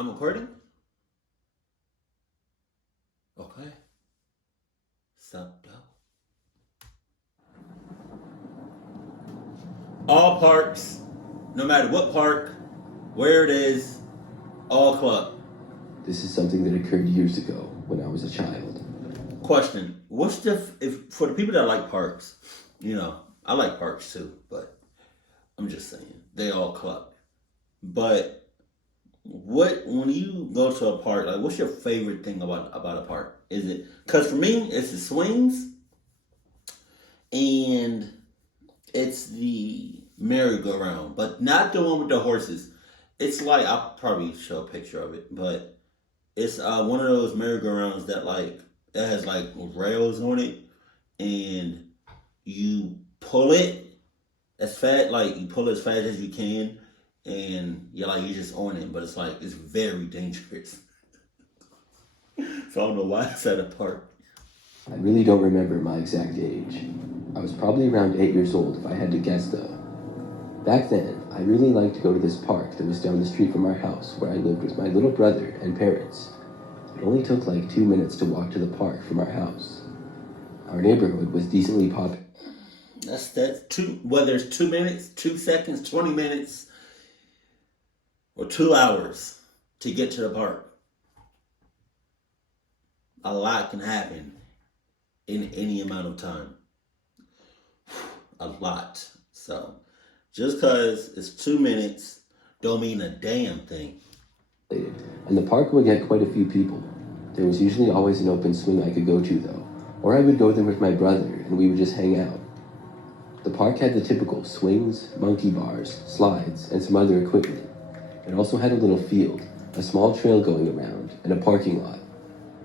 I'm recording? Okay. Stop. All parks, no matter what park, where it is, all club. This is something that occurred years ago when I was a child. Question: what's the if for the people that like parks? I like parks too, but I'm just saying they all club. But what when you go to a park, like what's your favorite thing about a park? Is it because for me it's the swings and it's the merry-go-round, but not the one with the horses. It's like I'll probably show a picture of it, but it's one of those merry-go-rounds that has like rails on it, and you pull it as fast like you pull it as fast as you can, and you're just on it, but it's very dangerous. So I don't know why it's at a park. I really don't remember my exact age. I was probably around 8 years old if I had to guess though. Back then, I really liked to go to this park that was down the street from our house where I lived with my little brother and parents. It only took like 2 minutes to walk to the park from our house. Our neighborhood was decently popular. That's two, whether it's 2 minutes, 2 seconds, 20 minutes, or 2 hours to get to the park. A lot can happen in any amount of time. A lot. So just because it's 2 minutes don't mean a damn thing. And the park would get quite a few people. There was usually always an open swing I could go to though, or I would go there with my brother and we would just hang out. The park had the typical swings, monkey bars, slides, and some other equipment. It also had a little field, a small trail going around, and a parking lot.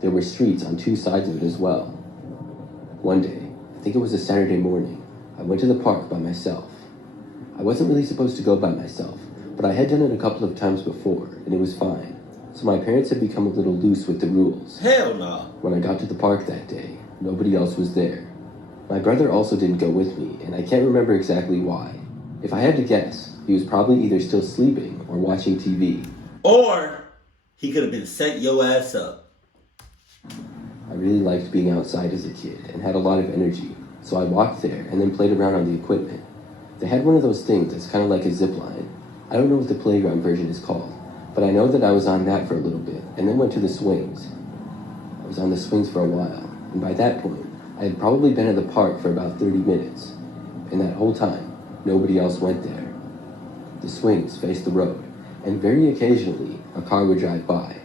There were streets on 2 sides of it as well. One day, I think it was a Saturday morning, I went to the park by myself. I wasn't really supposed to go by myself, but I had done it a couple of times before, and it was fine. So my parents had become a little loose with the rules. Hell no. When I got to the park that day, nobody else was there. My brother also didn't go with me, and I can't remember exactly why. If I had to guess, he was probably either still sleeping or watching TV. Or he could have been set your ass up. I really liked being outside as a kid and had a lot of energy, so I walked there and then played around on the equipment. They had one of those things that's kind of like a zip line. I don't know what the playground version is called, but I know that I was on that for a little bit and then went to the swings. I was on the swings for a while, and by that point, I had probably been at the park for about 30 minutes. And that whole time, nobody else went there. The swings faced the road, and very occasionally, a car would drive by.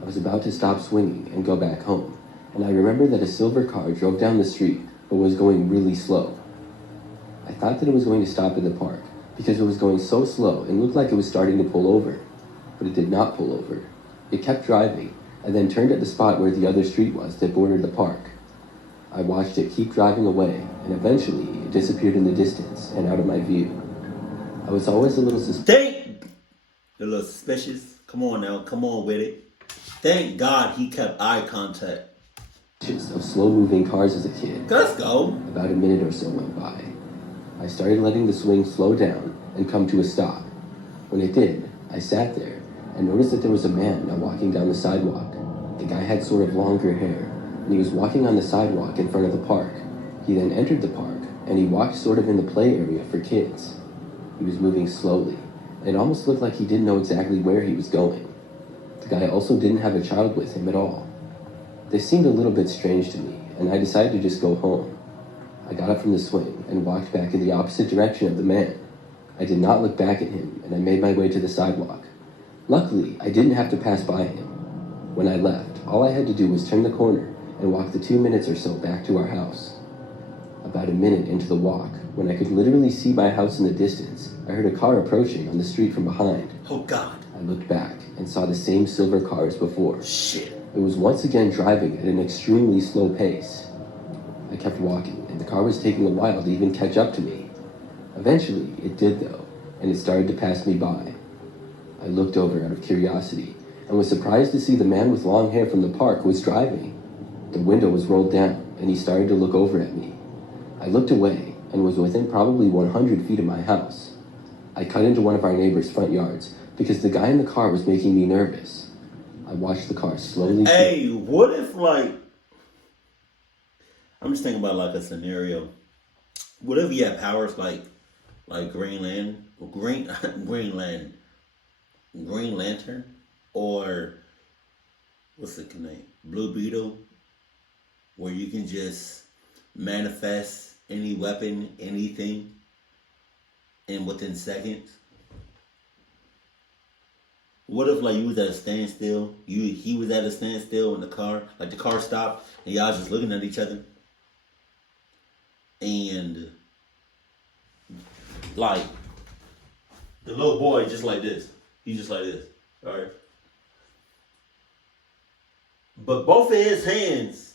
I was about to stop swinging and go back home, and I remember that a silver car drove down the street, but was going really slow. I thought that it was going to stop in the park, because it was going so slow and looked like it was starting to pull over. But it did not pull over. It kept driving, and then turned at the spot where the other street was that bordered the park. I watched it keep driving away, and eventually it disappeared in the distance and out of my view. I was always a little suspicious. Come on now, come on with it. Thank God he kept eye contact. Of slow-moving cars as a kid. Let's go. About a minute or so went by. I started letting the swing slow down and come to a stop. When it did, I sat there and noticed that there was a man now walking down the sidewalk. The guy had sort of longer hair, and he was walking on the sidewalk in front of the park. He then entered the park, and he walked sort of in the play area for kids. He was moving slowly, and it almost looked like he didn't know exactly where he was going. The guy also didn't have a child with him at all. This seemed a little bit strange to me, and I decided to just go home. I got up from the swing and walked back in the opposite direction of the man. I did not look back at him, and I made my way to the sidewalk. Luckily, I didn't have to pass by him. When I left, all I had to do was turn the corner and walk the 2 minutes or so back to our house. About a minute into the walk, when I could literally see my house in the distance, I heard a car approaching on the street from behind. Oh God. I looked back and saw the same silver car as before. Shit. It was once again driving at an extremely slow pace. I kept walking, and the car was taking a while to even catch up to me. Eventually, it did though, and it started to pass me by. I looked over out of curiosity, and was surprised to see the man with long hair from the park was driving. The window was rolled down, and he started to look over at me. I looked away, and was within probably 100 feet of my house. I cut into one of our neighbor's front yards, because the guy in the car was making me nervous. I watched the car slowly. Hey, what if like I'm just thinking about like a scenario. What if you had powers like Green Green Lantern, or what's the name? Blue Beetle, where you can just manifest any weapon, anything, in within seconds. What if like you was at a standstill? He was at a standstill in the car, like the car stopped, and y'all just looking at each other, and like the little boy just like this. He's just like this, all right. But both of his hands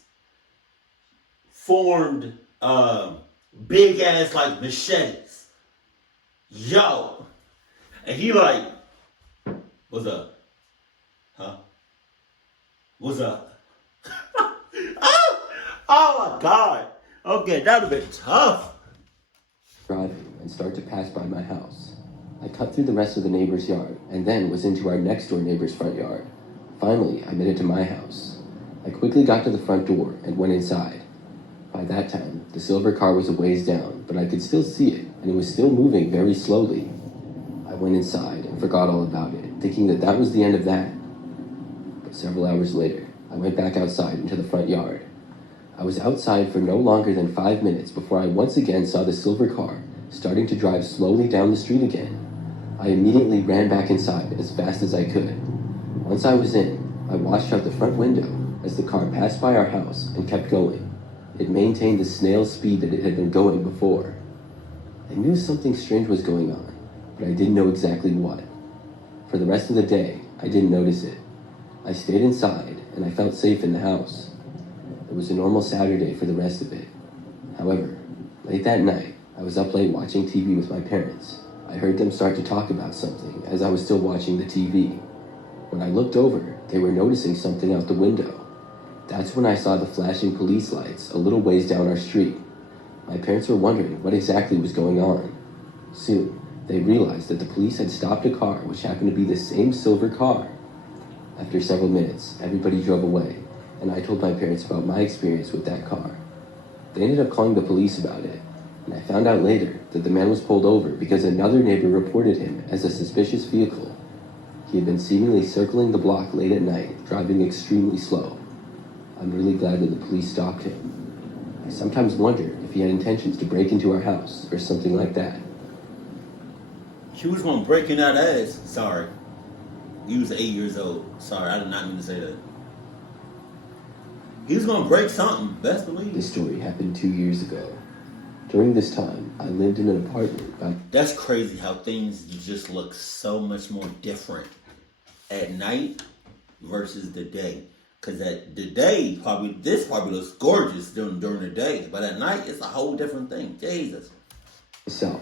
formed big ass like machetes. Yo, and he like, what's up? Huh? What's up? oh my god. Okay, that would have been tough. Driving and start to pass by my house. I cut through the rest of the neighbor's yard and then was into our next door neighbor's front yard. Finally, I made it to my house. I quickly got to the front door and went inside. By that time, the silver car was a ways down, but I could still see it, and it was still moving very slowly. I went inside and forgot all about it, thinking that that was the end of that. But several hours later, I went back outside into the front yard. I was outside for no longer than 5 minutes before I once again saw the silver car starting to drive slowly down the street again. I immediately ran back inside as fast as I could. Once I was in, I watched out the front window as the car passed by our house and kept going. It maintained the snail's speed that it had been going before. I knew something strange was going on, but I didn't know exactly what. For the rest of the day, I didn't notice it. I stayed inside, and I felt safe in the house. It was a normal Saturday for the rest of it. However, late that night, I was up late watching TV with my parents. I heard them start to talk about something as I was still watching the TV. When I looked over, they were noticing something out the window. That's when I saw the flashing police lights a little ways down our street. My parents were wondering what exactly was going on. Soon, they realized that the police had stopped a car which happened to be the same silver car. After several minutes, everybody drove away, and I told my parents about my experience with that car. They ended up calling the police about it, and I found out later that the man was pulled over because another neighbor reported him as a suspicious vehicle. He had been seemingly circling the block late at night, driving extremely slow. I'm really glad that the police stopped him. I sometimes wonder if he had intentions to break into our house or something like that. She was gonna break in that ass. Sorry. You was 8 years old. Sorry, I did not mean to say that. He was gonna break something, best believe. This story happened 2 years ago. During this time, I lived in an apartment. That's crazy how things just look so much more different at night versus the day. Because at the day, this probably looks gorgeous during the day. But at night, it's a whole different thing. Jesus. Myself.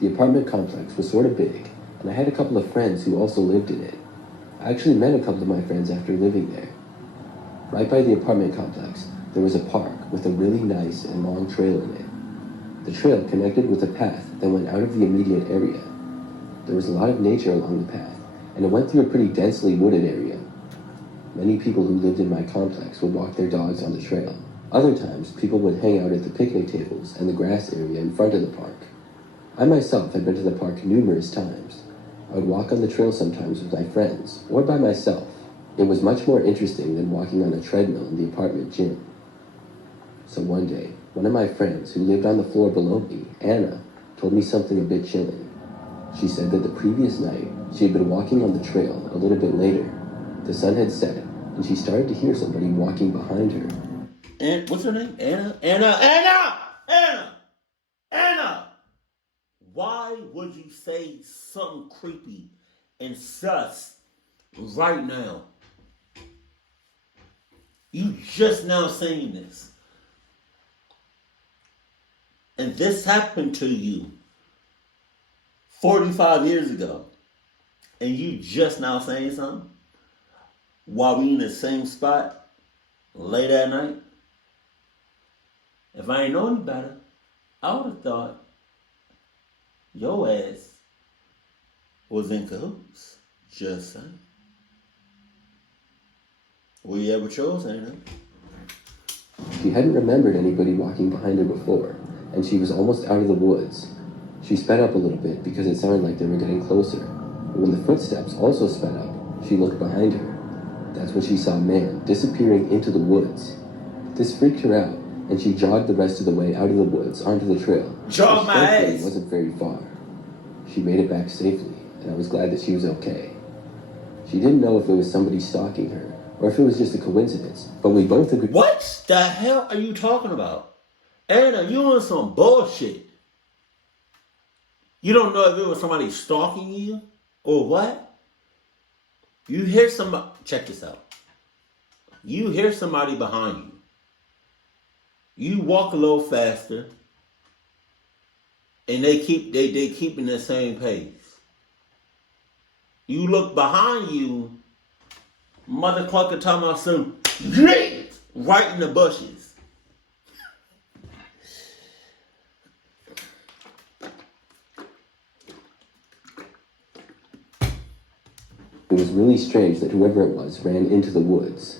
The apartment complex was sort of big, and I had a couple of friends who also lived in it. I actually met a couple of my friends after living there. Right by the apartment complex, there was a park with a really nice and long trail in it. The trail connected with a path that went out of the immediate area. There was a lot of nature along the path, and it went through a pretty densely wooded area. Many people who lived in my complex would walk their dogs on the trail. Other times, people would hang out at the picnic tables and the grass area in front of the park. I myself had been to the park numerous times. I would walk on the trail sometimes with my friends, or by myself. It was much more interesting than walking on a treadmill in the apartment gym. So one day, one of my friends who lived on the floor below me, Anna, told me something a bit chilling. She said that the previous night, she had been walking on the trail a little bit later. The sun had set, and she started to hear somebody walking behind her. And what's her name? Anna! Why would you say something creepy and sus right now? You just now saying this. And this happened to you 45 years ago. And you just now saying something? While we in the same spot late at night? If I ain't know any better, I would have thought your ass Was in cahoots. Just saying. We ever chose, ain't it? She hadn't remembered anybody walking behind her before, and she was almost out of the woods. She sped up a little bit because it sounded like they were getting closer. But when the footsteps also sped up, she looked behind her. That's when she saw a man disappearing into the woods. This freaked her out, and she jogged the rest of the way out of the woods onto the trail. Jog my Thankfully, ass. it wasn't very far. She made it back safely, and I was glad that she was okay. She didn't know if it was somebody stalking her, or if it was just a coincidence, but we both agreed. What the hell are you talking about? Anna, you on some bullshit. You don't know if it was somebody stalking you or what? You hear somebody, check this out. You hear somebody behind you. You walk a little faster and they keeping the same pace. You look behind you, mother clucker talking about some right in the bushes. It was really strange that whoever it was ran into the woods.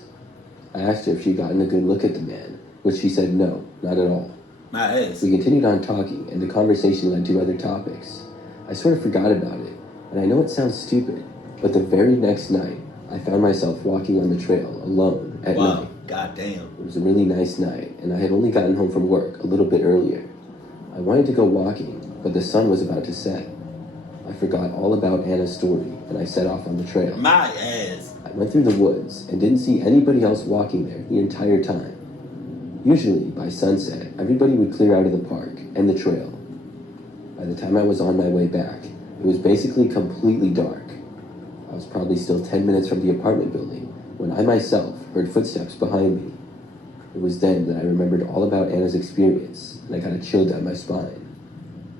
I asked her if she'd gotten a good look at the man, which she said no, not at all. My ass. We continued on talking, and the conversation led to other topics. I sort of forgot about it, and I know it sounds stupid, but the very next night, I found myself walking on the trail alone at night. Goddamn. It was a really nice night, and I had only gotten home from work a little bit earlier. I wanted to go walking, but the sun was about to set. I forgot all about Anna's story, and I set off on the trail. My ass. I went through the woods and didn't see anybody else walking there the entire time. Usually, by sunset, everybody would clear out of the park and the trail. By the time I was on my way back, it was basically completely dark. I was probably still 10 minutes from the apartment building when I myself heard footsteps behind me. It was then that I remembered all about Anna's experience, and I got a chill down my spine.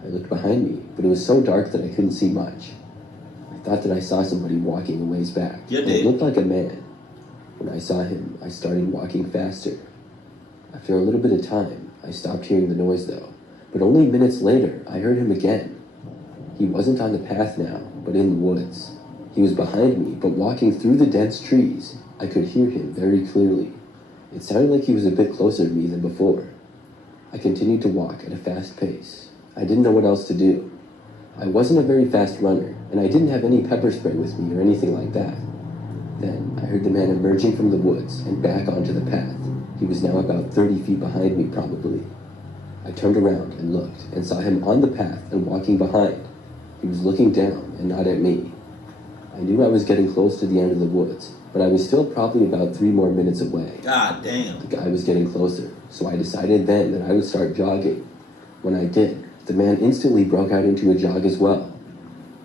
I looked behind me, but it was so dark that I couldn't see much. I thought that I saw somebody walking a ways back. You did. It looked like a man. When I saw him, I started walking faster. After a little bit of time, I stopped hearing the noise though, but only minutes later, I heard him again. He wasn't on the path now, but in the woods. He was behind me, but walking through the dense trees. I could hear him very clearly. It sounded like he was a bit closer to me than before. I continued to walk at a fast pace. I didn't know what else to do. I wasn't a very fast runner, and I didn't have any pepper spray with me or anything like that. Then I heard the man emerging from the woods and back onto the path. He was now about 30 feet behind me, probably. I turned around and looked and saw him on the path and walking behind. He was looking down and not at me. I knew I was getting close to the end of the woods, but I was still probably about 3 more minutes away. God damn. The guy was getting closer, so I decided then that I would start jogging. When I did, the man instantly broke out into a jog as well.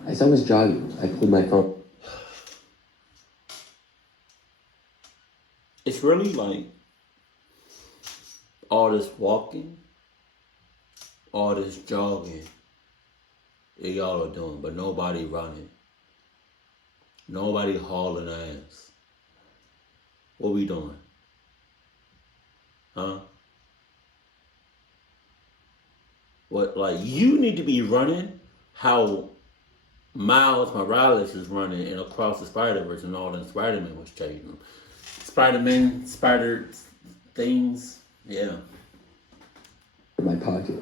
As I was jogging, I pulled my phone. It's really like all this walking, all this jogging that y'all are doing, but nobody running. Nobody hauling ass. What we doing? Huh? What, like, you need to be running how Miles Morales is running and across the Spider-Verse and all that Spider-Man was chasing them. Spider-Man, spider things, yeah. In my pocket.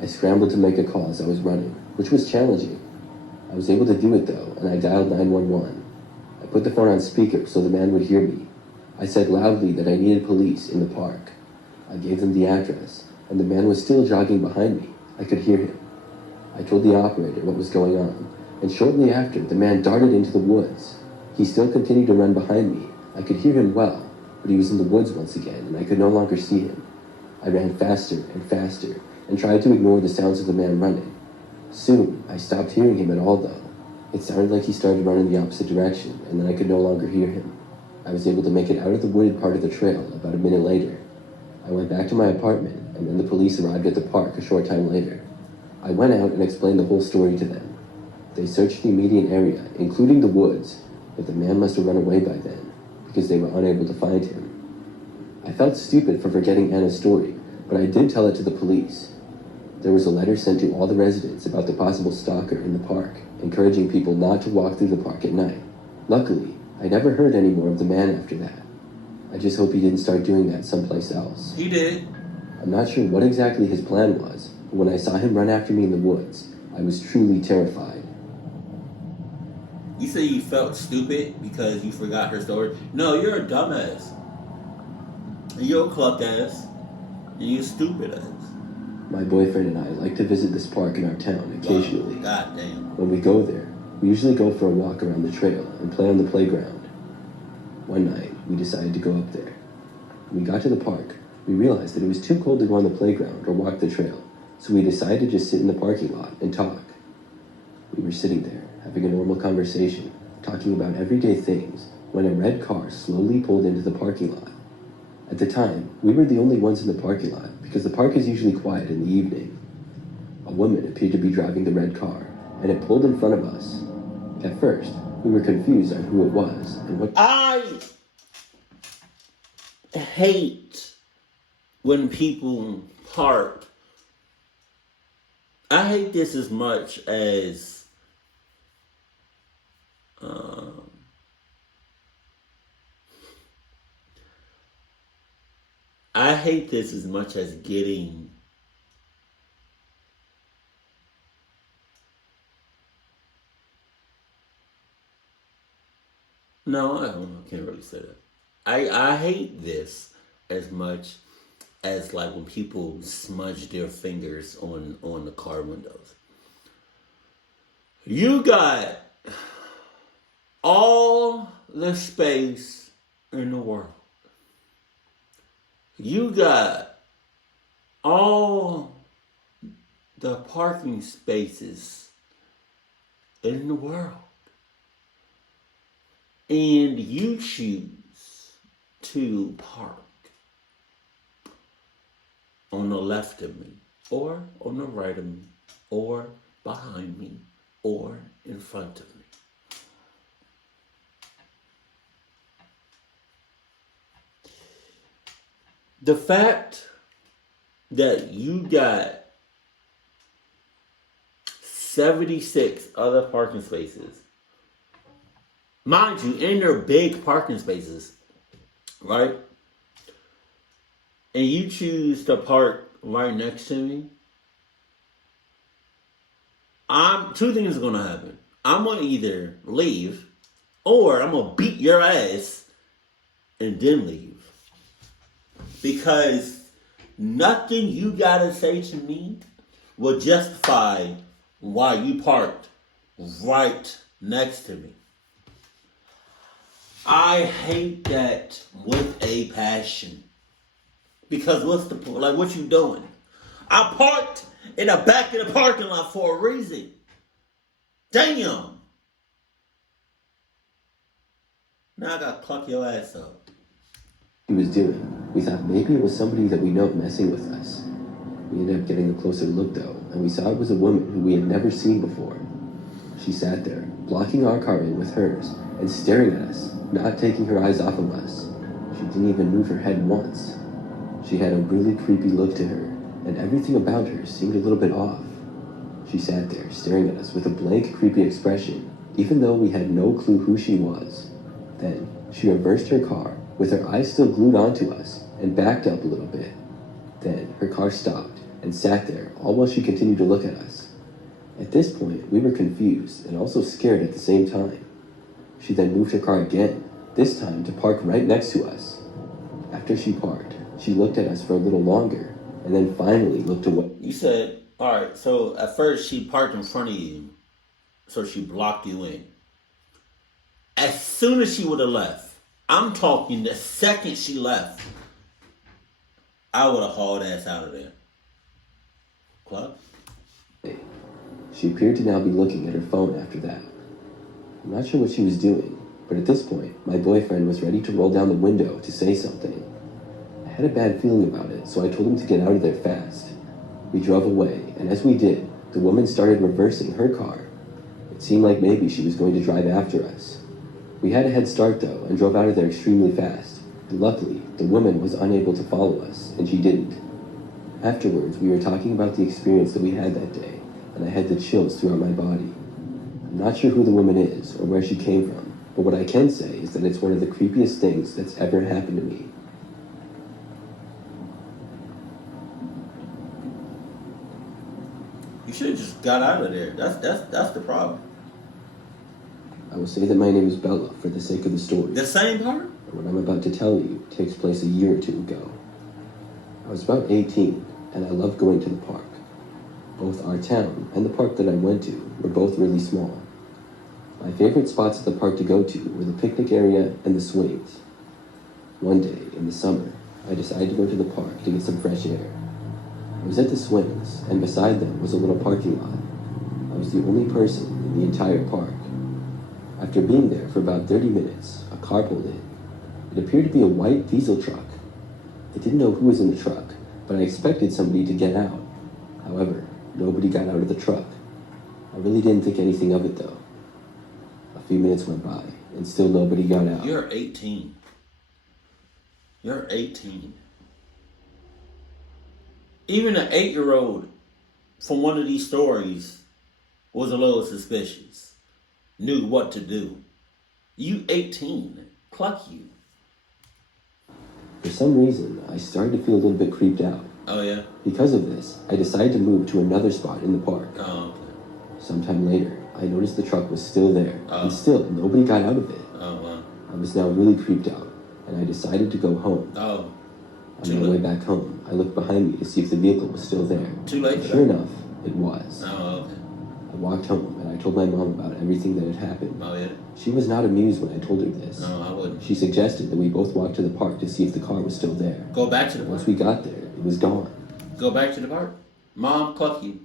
I scrambled to make a call as I was running, which was challenging. I was able to do it though, and I dialed 911. I put the phone on speaker so the man would hear me. I said loudly that I needed police in the park. I gave them the address, and the man was still jogging behind me. I could hear him. I told the operator what was going on, and shortly after, the man darted into the woods. He still continued to run behind me. I could hear him well, but he was in the woods once again, and I could no longer see him. I ran faster and faster, and tried to ignore the sounds of the man running. Soon, I stopped hearing him at all though. It sounded like he started running the opposite direction, and then I could no longer hear him. I was able to make it out of the wooded part of the trail about a minute later. I went back to my apartment, and then the police arrived at the park a short time later. I went out and explained the whole story to them. They searched the immediate area, including the woods, but the man must have run away by then, because they were unable to find him. I felt stupid for forgetting Anna's story, but I did tell it to the police. There was a letter sent to all the residents about the possible stalker in the park, encouraging people not to walk through the park at night. Luckily, I never heard any more of the man after that. I just hope he didn't start doing that someplace else. He did. I'm not sure what exactly his plan was, but when I saw him run after me in the woods, I was truly terrified. You say you felt stupid because you forgot her story? No, you're a dumbass. You're a cluck ass. And you're a stupid ass. My boyfriend and I like to visit this park in our town occasionally. Oh, God damn. When we go there, we usually go for a walk around the trail and play on the playground. One night, we decided to go up there. When we got to the park, we realized that it was too cold to go on the playground or walk the trail, so we decided to just sit in the parking lot and talk. We were sitting there, having a normal conversation, talking about everyday things, when a red car slowly pulled into the parking lot. At the time, we were the only ones in the parking lot because the park is usually quiet in the evening. A woman appeared to be driving the red car, and it pulled in front of us. At first, we were confused on who it was and what. I hate when people park. I hate this as much as I hate this as much as getting no, I can't really say that. I hate this as much as like when people smudge their fingers on the car windows. You got all the space in the world. You got all the parking spaces in the world. And you choose to park on the left of me, or on the right of me, or behind me, or in front of me. The fact that you got 76 other parking spaces, mind you, and they're big parking spaces, right? And you choose to park right next to me, two things are gonna happen. I'm gonna either leave, or I'm gonna beat your ass and then leave. Because nothing you gotta say to me will justify why you parked right next to me. I hate that with a passion. Because what you doing? I parked in the back of the parking lot for a reason. Damn. Now I gotta cluck your ass up. He was doing. We thought maybe it was somebody that we know messing with us. We ended up getting a closer look though, and we saw it was a woman who we had never seen before. She sat there, blocking our car in with hers, and staring at us, not taking her eyes off of us. She didn't even move her head once. She had a really creepy look to her, and everything about her seemed a little bit off. She sat there, staring at us with a blank, creepy expression, even though we had no clue who she was. Then, she reversed her car, with her eyes still glued onto us, and backed up a little bit. Then, her car stopped, and sat there, all while she continued to look at us. At this point, we were confused, and also scared at the same time. She then moved her car again, this time to park right next to us. After she parked, she looked at us for a little longer, and then finally looked away. You said, alright, so at first she parked in front of you, so she blocked you in. As soon as she would have left, I'm talking the second she left, I would have hauled ass out of there. Club? She appeared to now be looking at her phone after that. I'm not sure what she was doing, but at this point, my boyfriend was ready to roll down the window to say something. I had a bad feeling about it, so I told him to get out of there fast. We drove away, and as we did, the woman started reversing her car. It seemed like maybe she was going to drive after us. We had a head start though, and drove out of there extremely fast. And luckily, the woman was unable to follow us, and she didn't. Afterwards, we were talking about the experience that we had that day, and I had the chills throughout my body. I'm not sure who the woman is or where she came from, but what I can say is that it's one of the creepiest things that's ever happened to me. You should have just got out of there. That's the problem. I will say that my name is Bella for the sake of the story. The same part? What I'm about to tell you takes place a year or two ago. I was about 18, and I loved going to the park. Both our town and the park that I went to were both really small. My favorite spots at the park to go to were the picnic area and the swings. One day, in the summer, I decided to go to the park to get some fresh air. I was at the swings, and beside them was a little parking lot. I was the only person in the entire park. After being there for about 30 minutes, a car pulled in. It appeared to be a white diesel truck. I didn't know who was in the truck, but I expected somebody to get out. However, nobody got out of the truck. I really didn't think anything of it, though. A few minutes went by, and still nobody got out. You're 18. You're 18. Even an 8-year-old from one of these stories was a little suspicious. Knew what to do. You 18. Cluck you. For some reason, I started to feel a little bit creeped out. Oh, yeah? Because of this, I decided to move to another spot in the park. Oh, okay. Sometime later, I noticed the truck was still there, Oh. and still, nobody got out of it. Oh, wow. I was now really creeped out, and I decided to go home. Oh. On Too my way late. back home, I looked behind me to see if the vehicle was still there. Too late for Sure that? enough, it was. Oh, okay. I walked home, and I told my mom about everything that had happened. Oh, yeah? She was not amused when I told her this. No, I wouldn't. She suggested that we both walk to the park to see if the car was still there. Go back to the Once park. we got there, it was gone. Go back to the park. Mom, cluck you.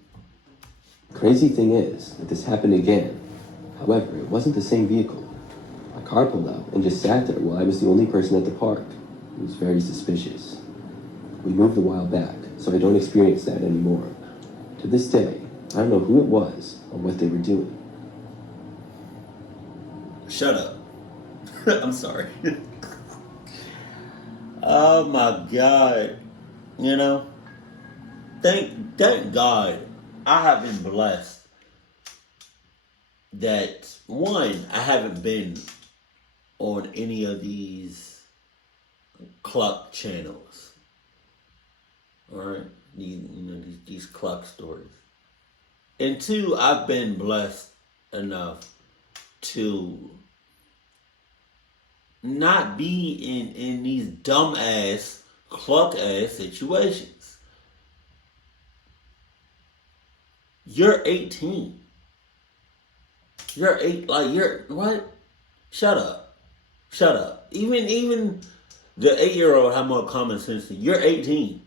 Crazy thing is that this happened again. However, it wasn't the same vehicle. A car pulled up and just sat there while I was the only person at the park. It was very suspicious. We moved a while back, so I don't experience that anymore. To this day, I don't know who it was or what they were doing. Shut up. I'm sorry. Oh my God. You know, thank God I have been blessed that, one, I haven't been on any of these cluck channels. Alright? These cluck stories. And two, I've been blessed enough to not be in these dumbass, cluck ass situations. You're 18. You're what? Shut up. Shut up. Even the 8-year-old have more common sense than you. You're 18.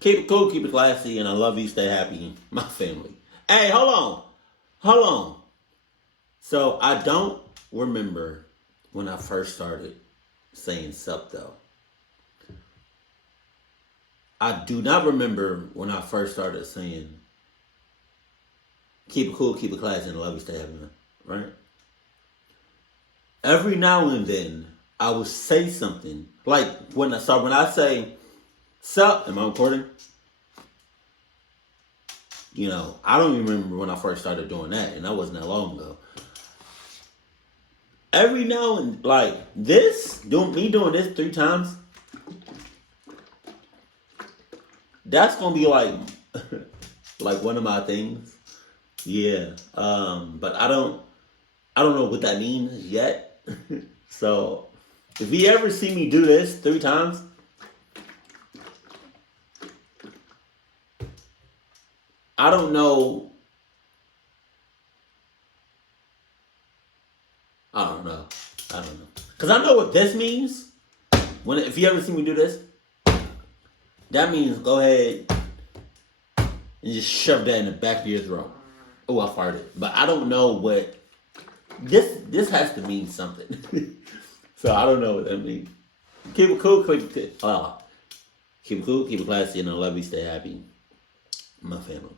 Keep it cool, keep it classy, and I love you, stay happy, my family. Hey, hold on. So, I don't remember when I first started saying sup, though. I do not remember when I first started saying keep it cool, keep it classy, and I love you, stay happy, right? Every now and then, I will say something, like when I say sup, am I recording? You know, I don't even remember when I first started doing that, and that wasn't that long ago. Every now and like me doing this 3 times, that's gonna be like one of my things. Yeah. But I don't know what that means yet. So if you ever see me do this 3 times, I don't know. Because I know what this means. If you ever see me do this, that means go ahead and just shove that in the back of your throat. Oh, I farted. But I don't know what. This has to mean something. So I don't know what that means. Keep it cool, keep it cool, keep it classy, and I love you, stay happy. My family.